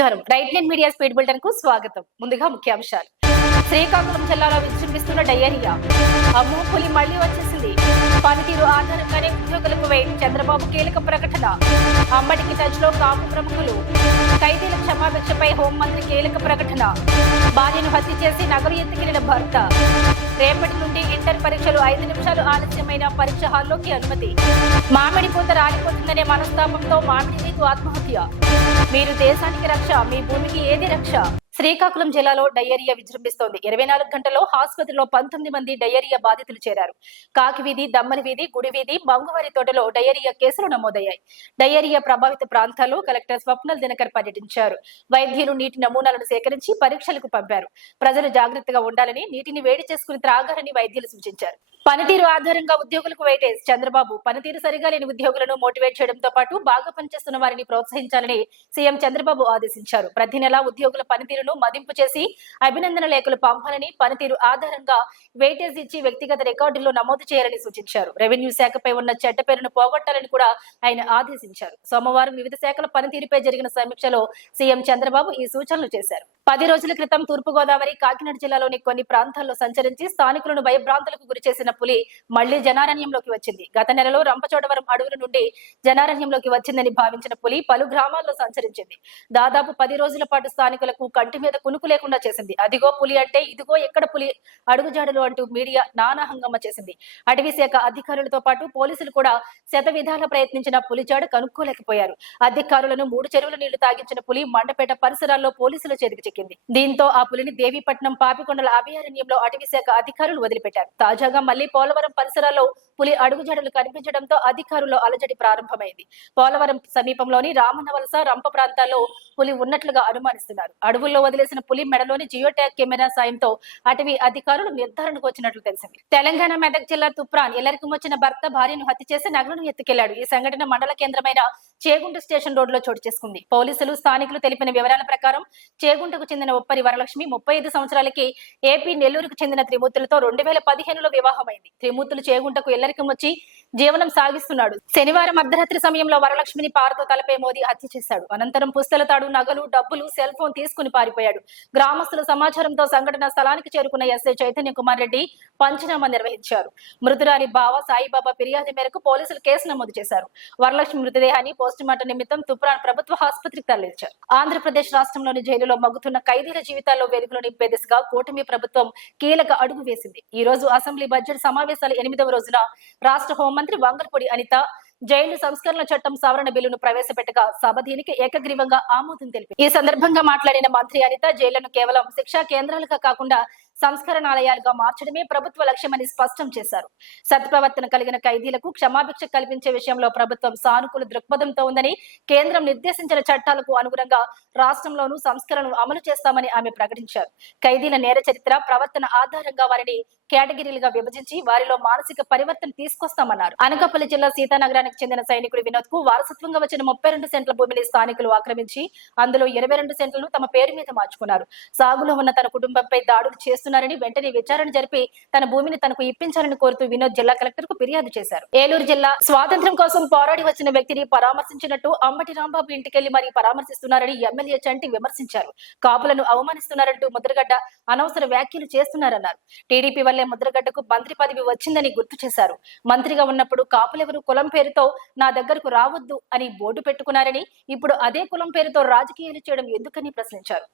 నమస్కారం. Right line media speed bulletin కు స్వాగతం. ముందుగా ముఖ్యాంశాలు. శ్రీకాకుళం జిల్లాలో విజృంభిస్తున్న డయేరియా. అమ్మో, పులి మళ్లీ వచ్చేసింది. పనితీరు ఆధారంగానే ఉద్యోగులకు వెయిట్. చంద్రబాబు కీలక ప్రకటన. అమ్మడికి టచ్ లో కాపు ప్రముఖులు. ఖైదీల క్షమాభిక్షపై హోంమంత్రి కీలక ప్రకటన. భార్యను హత్య చేసి నగలు ఎత్తుకెళ్లిన భర్త. రేపటి నుండి ఇంటర్ పరీక్షలు 5 నిమిషాలు ఆలస్యమైన పరీక్ష హాల్లోకి అనుమతి. మామిడి పూత రాలిపోతుందనే మనస్తాపంతో మామిడి రైతు ఆత్మహత్య. మీరు దేశానికి రక్ష, మీ భూమికి ఏది రక్ష? శ్రీకాకుళం జిల్లాలో డయేరియా విజృంభిస్తోంది. 24 గంటల్లో ఆసుపత్రిలో 19 మంది డయేరియా బాధితులు చేరారు. కాకివీధి, దమ్మని వీధి, గుడివీధి, మంగువారి తోటలో డయేరియా కేసులు నమోదయ్యాయి. డయేరియా ప్రభావిత ప్రాంతాల్లో కలెక్టర్ స్వప్నల్ దినకర్ పర్యటించారు. వైద్యులు నీటి నమూనాలను సేకరించి పరీక్షలకు పంపారు. ప్రజలు జాగ్రత్తగా ఉండాలని, నీటిని వేడి చేసుకుని త్రాగాలని వైద్యులు సూచించారు. పనితీరు ఆధారంగా ఉద్యోగులకు వెయిటేజ్. చంద్రబాబు పనితీరు సరిగా లేని ఉద్యోగులను మోటివేట్ చేయడంతో పాటు బాగా పనిచేస్తున్న వారిని ప్రోత్సహించాలని సీఎం చంద్రబాబు ఆదేశించారు. ప్రతి నెలా ఉద్యోగుల పనితీరును మదింపు చేసి అభినందన లేఖలు పంపాలని, పనితీరు ఆధారంగా వెయిటేజ్ ఇచ్చి వ్యక్తిగత రికార్డుల్లో నమోదు చేయాలని సూచించారు. రెవెన్యూ శాఖపై ఉన్న చెడ్డ పేరును పోగొట్టాలని కూడా ఆయన ఆదేశించారు. సోమవారం వివిధ శాఖల పనితీరుపై జరిగిన సమీక్షలో సీఎం చంద్రబాబు ఈ సూచనలు చేశారు. 10 రోజుల క్రితం తూర్పుగోదావరి, కాకినాడ జిల్లాలోని కొన్ని ప్రాంతాల్లో సంచరించి స్థానికులను భయభ్రాంతులకు గురిచేసిన పులి మళ్లీ జనారణ్యంలోకి వచ్చింది. గత నెలలో రంపచోడవరం అడవుల నుండి జనారణ్యంలోకి వచ్చిందని భావించిన పులి పలు గ్రామాల్లో సంచరించింది. దాదాపు 10 రోజుల పాటు స్థానికులకు కంటి మీద కునుకు లేకుండా చేసింది. అదిగో పులి అంటే ఇదిగో ఎక్కడ పులి అడుగుజాడలు అంటూ మీడియా నానా హంగామా చేసింది. అటవీ శాఖ అధికారులతో పాటు పోలీసులు కూడా శతవిధాల ప్రయత్నించిన పులిజాడ కనుక్కోలేకపోయారు. అధికారులను 3 చెరువుల నీళ్లు తాగించిన పులి మండపేట పరిసరాల్లో పోలీసుల చేతికి చిక్కింది. దీంతో ఆ పులిని దేవీపట్నం పాపికొండల అభయారణ్యంలో అటవీ శాఖ అధికారులు వదిలిపెట్టారు. తాజాగా మళ్లీ పోలవరం పరిసరాల్లో పులి అడుగుజాడలు కనిపించడంతో అధికారుల్లో అలజడి ప్రారంభమైంది. పోలవరం సమీపంలోని రామన్నవలస, రంప ప్రాంతాల్లో పులి ఉన్నట్లుగా అనుమానిస్తున్నారు. అడవుల్లో వదిలేసిన పులి మెడలోని జియో ట్యాగ్ కెమెరా సాయంతో అటవీ అధికారులు నిర్ధారణకు వచ్చినట్లు తెలిసింది. తెలంగాణ మెదక్ జిల్లా తుప్రాన్ ఎల్లరికం వచ్చిన భర్త భార్యను హత్య చేసి నగలను ఎత్తుకెళ్లాడు. ఈ సంఘటన మండల కేంద్రమైన చేగుంట స్టేషన్ రోడ్ లో చోటు చేసుకుంది. పోలీసులు, స్థానికులు తెలిపిన వివరాల ప్రకారం చేగుంటకు చెందిన ఉప్పరి వరలక్ష్మి 35 సంవత్సరాలకి ఏపీ నెల్లూరుకు చెందిన త్రిమూర్తులతో 2015లో వివాహమైంది. త్రిమూర్తులు చేగుంటకు ఎల్లరికం వచ్చి జీవనం సాగిస్తున్నాడు. శనివారం అర్ధరాత్రి సమయంలో వరలక్ష్మిని పారతో తలపై మోదీ హత్య చేశాడు. అనంతరం పుస్తల తాడు, నగలు, డబ్బులు, సెల్ ఫోన్ తీసుకుని పారిపోయాడు. గ్రామస్తుల సమాచారంతో సంఘటన స్థలానికి చేరుకున్న ఎస్ఐ చైతన్య కుమార్ రెడ్డి పంచనామా నిర్వహించారు. మృతురాలి బావ సాయిబాబా ఫిర్యాదు మేరకు పోలీసులు కేసు నమోదు చేశారు. వరలక్ష్మి మృతదేహాన్ని పోస్టుమార్టం నిమిత్తం తుప్రాన్ ప్రభుత్వ ఆసుపత్రికి తరలించారు. ఆంధ్రప్రదేశ్ రాష్ట్రంలోని జైలులో మగ్గుతున్న ఖైదీల జీవితాల్లో వెలుగులు నింపే దిశగా కూటమి ప్రభుత్వం కీలక అడుగు వేసింది. ఈ రోజు అసెంబ్లీ బడ్జెట్ సమావేశాల 8వ రోజున రాష్ట్ర హోంమంత్రి వంగలపూడి అనిత జైలు సంస్కరణ చట్టం సవరణ బిల్లును ప్రవేశపెట్టగా సభ దీనికి ఏకగ్రీవంగా ఆమోదం తెలిపింది. ఈ సందర్భంగా మాట్లాడిన మంత్రి అనిత జైళ్లను కేవలం శిక్షా కేంద్రాలుగా కాకుండా సంస్కరణాలయాలుగా మార్చడమే ప్రభుత్వ లక్ష్యమని స్పష్టం చేశారు. సత్ప్రవర్తన కలిగిన ఖైదీలకు క్షమాభిక్ష కల్పించే విషయంలో ప్రభుత్వం సానుకూల దృక్పథంతో ఉందని, కేంద్రం నిర్దేశించిన చట్టాలకు అనుగుణంగా రాష్ట్రంలోనూ సంస్కరణలు అమలు చేస్తామని ఆమె ప్రకటించారు. ఖైదీల నేర చరిత్ర, ప్రవర్తన ఆధారంగా వారిని కేటగిరీలుగా విభజించి వారిలో మానసిక పరివర్తన తీసుకొస్తామన్నారు. అనకాపల్లి జిల్లా సీతానగరానికి చెందిన సైనికుడి వినోద్ కు వారసత్వంగా వచ్చిన 32 సెంట్ల భూమిని స్థానికులు ఆక్రమించి అందులో 22 సెంట్లను తమ పేరు మీద మార్చుకున్నారు. సాగులో ఉన్న తన కుటుంబంపై దాడులు చేస్తున్నారని, వెంటనే విచారణ జరిపి తన భూమిని తనకు ఇప్పించాలని కోరుతూ వినోద్ జిల్లా కలెక్టర్ కు ఫిర్యాదు చేశారు. ఏలూరు జిల్లా స్వాతంత్ర్యం కోసం పోరాడి వచ్చిన వ్యక్తిని పరామర్శించినట్టు అంబటి రాంబాబు ఇంటికెళ్లి మరీ పరామర్శిస్తున్నారని ఎమ్మెల్యే చంటి విమర్శించారు. కాపులను అవమానిస్తున్నారంటూ ముద్రగడ్డ అనవసర వ్యాఖ్యలు చేస్తున్నారన్నారు. టీడీపీ వల్లే ముద్రగడ్డకు మంత్రి పదవి వచ్చిందని గుర్తు చేశారు. మంత్రిగా ఉన్నప్పుడు కాపులెవరు కులం పేరుతో నా దగ్గరకు రావద్దు అని బోర్డు పెట్టుకున్నారని, ఇప్పుడు అదే కులం పేరుతో రాజకీయాలు చేయడం ఎందుకని ప్రశ్నించారు.